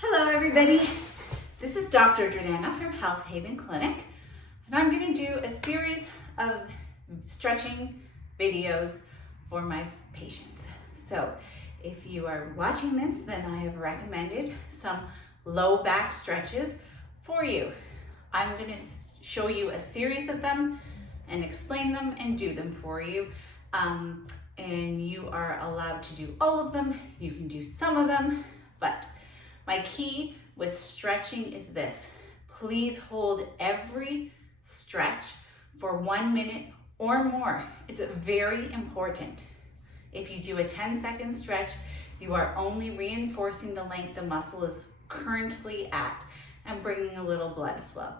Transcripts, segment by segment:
Hello everybody, this is Dr. Jordanna from Health Haven Clinic, and I'm going to do a series of stretching videos for my patients. So if you are watching this, then I have recommended some low back stretches for you. I'm going to show you a series of them and explain them and do them for you. And you are allowed to do all of them. You can do some of them, but my key with stretching is this. Please hold every stretch for 1 minute or more. It's very important. If you do a 10-second stretch, you are only reinforcing the length the muscle is currently at and bringing a little blood flow.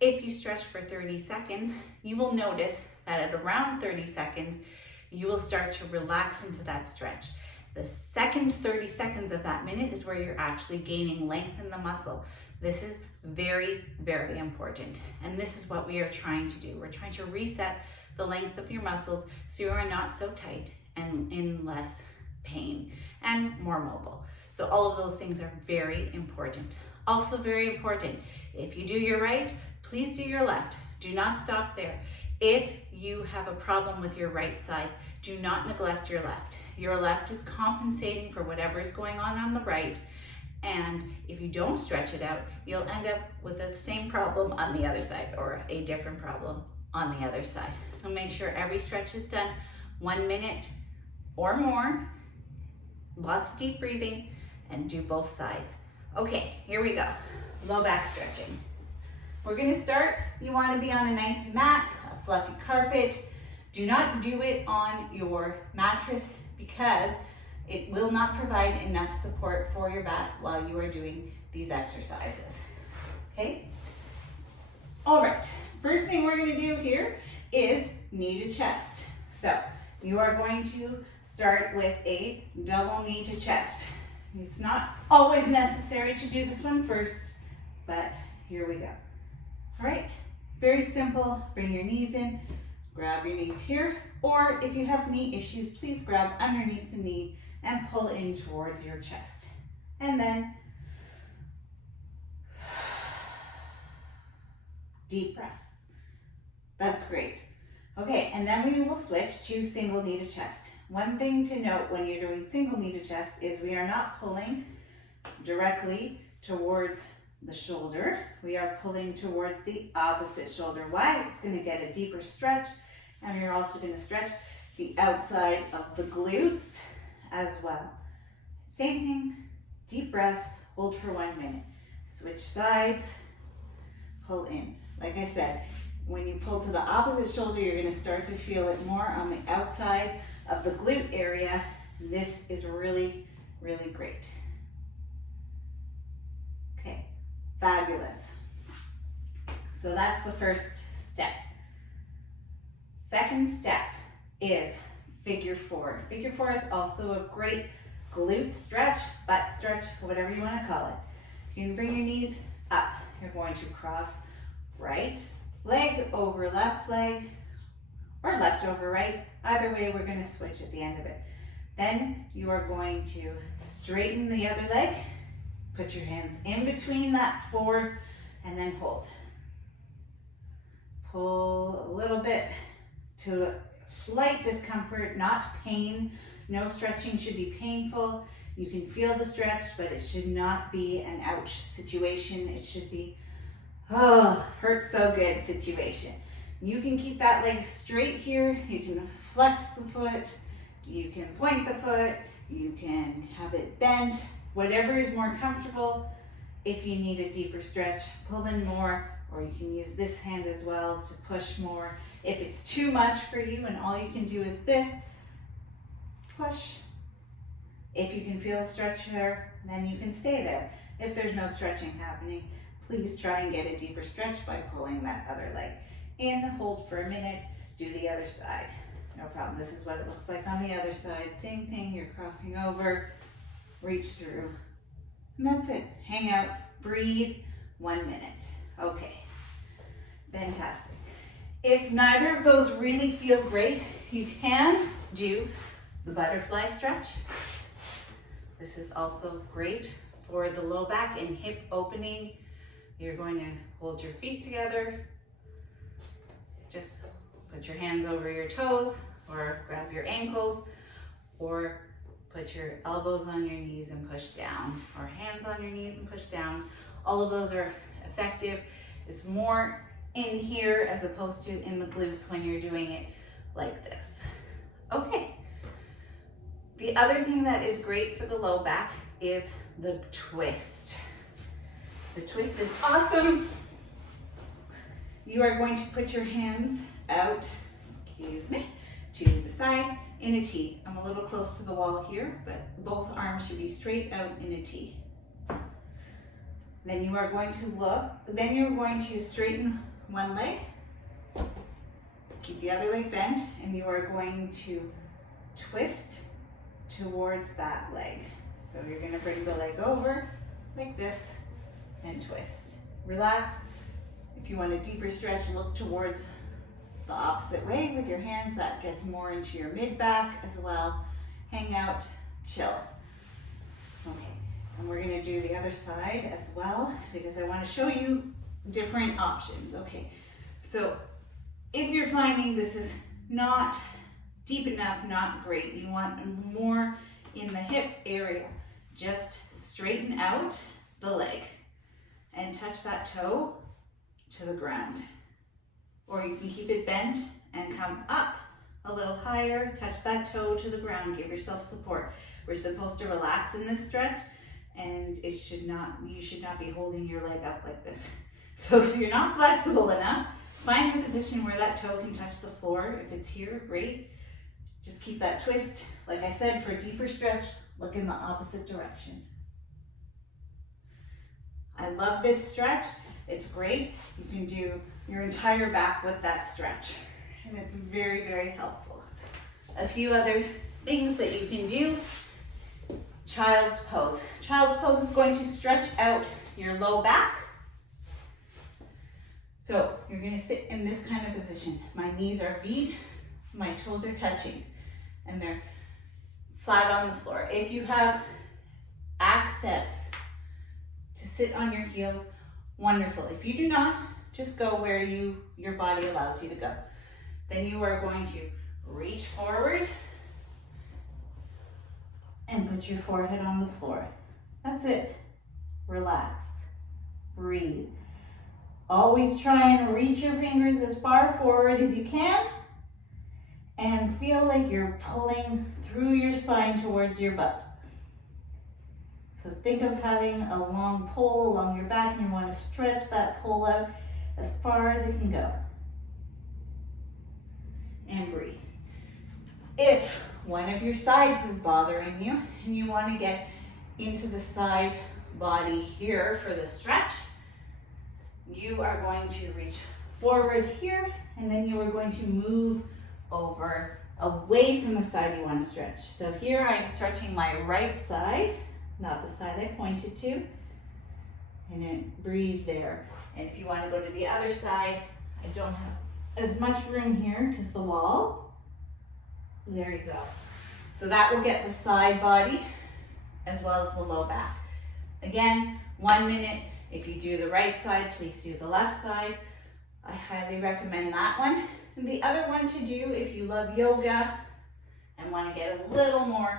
If you stretch for 30 seconds, you will notice that at around 30 seconds, you will start to relax into that stretch. The second 30 seconds of that minute is where you're actually gaining length in the muscle. This is very, very important. And this is what we are trying to do. We're trying to reset the length of your muscles so you are not so tight and in less pain and more mobile. So all of those things are very important. Also very important, if you do your right, please do your left. Do not stop there. If you have a problem with your right side, do not neglect your left. Your left is compensating for whatever is going on the right. And if you don't stretch it out, you'll end up with the same problem on the other side or a different problem on the other side. So make sure every stretch is done 1 minute or more. Lots of deep breathing and do both sides. Okay, here we go. Low back stretching. We're gonna start, you wanna be on a nice mat, a fluffy carpet. Do not do it on your mattress because it will not provide enough support for your back while you are doing these exercises, okay? All right, first thing we're gonna do here is knee to chest. So you are going to start with a double knee to chest. It's not always necessary to do this one first, but here we go. All right, very simple. Bring your knees in, grab your knees here, or if you have knee issues, please grab underneath the knee and pull in towards your chest. And then deep breaths. That's great. Okay, and then we will switch to single knee to chest. One thing to note when you're doing single knee to chest is we are not pulling directly towards the shoulder. We are pulling towards the opposite shoulder. Why? It's going to get a deeper stretch, and you're also going to stretch the outside of the glutes as well. Same thing, deep breaths, hold for 1 minute. Switch sides, pull in. Like I said, when you pull to the opposite shoulder, you're going to start to feel it more on the outside of the glute area. This is really, really great. Okay, fabulous. So that's the first step. Second step is figure four. Figure four is also a great glute stretch, butt stretch, whatever you want to call it. You can bring your knees up. You're going to cross right leg over left leg, or left over right. Either way, we're going to switch at the end of it. Then you are going to straighten the other leg, put your hands in between that four, and then hold. Pull a little bit to slight discomfort, not pain. No stretching should be painful. You can feel the stretch, but it should not be an ouch situation. It should be, oh, hurts so good situation. You can keep that leg straight here. You can flex the foot. You can point the foot. You can have it bent. Whatever is more comfortable. If you need a deeper stretch, pull in more, or you can use this hand as well to push more. If it's too much for you and all you can do is this, push. If you can feel a stretch there, then you can stay there. If there's no stretching happening, please try and get a deeper stretch by pulling that other leg in, hold for a minute, do the other side. No problem. This is what it looks like on the other side. Same thing, you're crossing over, reach through, and that's it. Hang out, breathe, 1 minute. Okay, fantastic. If neither of those really feel great, you can do the butterfly stretch. This is also great for the low back and hip opening, you're going to hold your feet together. Just put your hands over your toes or grab your ankles, or put your elbows on your knees and push down, or hands on your knees and push down. All of those are effective. It's more in here as opposed to in the glutes when you're doing it like this. Okay. The other thing that is great for the low back is the twist. The twist is awesome. You are going to put your hands out, excuse me, to the side in a T. I'm a little close to the wall here, but both arms should be straight out in a T. Then you are going to look, then you're going to straighten one leg, keep the other leg bent, and you are going to twist towards that leg. So you're going to bring the leg over like this and twist. Relax. If you want a deeper stretch, look towards the opposite way with your hands. That gets more into your mid-back as well. Hang out, chill. Okay, and we're going to do the other side as well because I want to show you different options. Okay, so if you're finding this is not deep enough, not great, you want more in the hip area, just straighten out the leg and touch that toe to the ground. Or you can keep it bent and come up a little higher, touch that toe to the ground, give yourself support. We're supposed to relax in this stretch, and you should not be holding your leg up like this. So if you're not flexible enough, find the position where that toe can touch the floor. If it's here, great. Just keep that twist. Like I said, for a deeper stretch, look in the opposite direction. I love this stretch. It's great. You can do your entire back with that stretch, and it's very, very helpful. A few other things that you can do. Child's pose. Child's pose is going to stretch out your low back. So you're going to sit in this kind of position. My knees are V'd, my toes are touching, and they're flat on the floor. If you have access to sit on your heels, wonderful. If you do not, just go where your body allows you to go. Then you are going to reach forward and put your forehead on the floor. That's it. Relax. Breathe. Always try and reach your fingers as far forward as you can and feel like you're pulling through your spine towards your butt. So think of having a long pole along your back, and you want to stretch that pole out as far as it can go. And breathe. If one of your sides is bothering you and you want to get into the side body here for the stretch, you are going to reach forward here, and then you are going to move over away from the side you want to stretch. So here I am stretching my right side, not the side I pointed to, and then breathe there. And if you want to go to the other side, I don't have as much room here because the wall. There you go. So that will get the side body as well as the low back. Again, 1 minute. If you do the right side, please do the left side. I highly recommend that one. And the other one to do if you love yoga and want to get a little more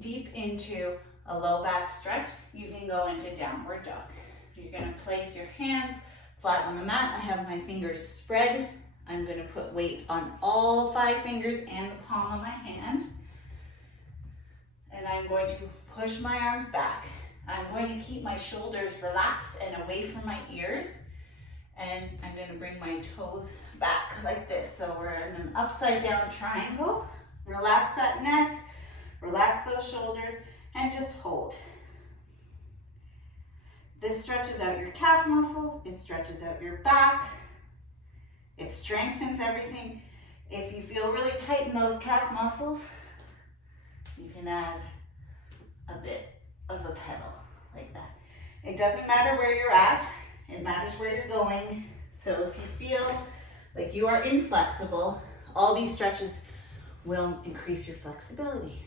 deep into a low back stretch, you can go into downward dog. You're going to place your hands flat on the mat. I have my fingers spread. I'm going to put weight on all 5 fingers and the palm of my hand. And I'm going to push my arms back. I'm going to keep my shoulders relaxed and away from my ears. And I'm going to bring my toes back like this. So we're in an upside down triangle. Relax that neck, relax those shoulders, and just hold. This stretches out your calf muscles, it stretches out your back, it strengthens everything. If you feel really tight in those calf muscles, you can add a bit of a pedal like that. It doesn't matter where you're at, it matters where you're going. So if you feel like you are inflexible, all these stretches will increase your flexibility.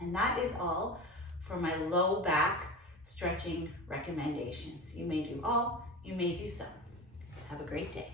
And that is all for my low back stretching recommendations. You may do all, you may do some. Have a great day.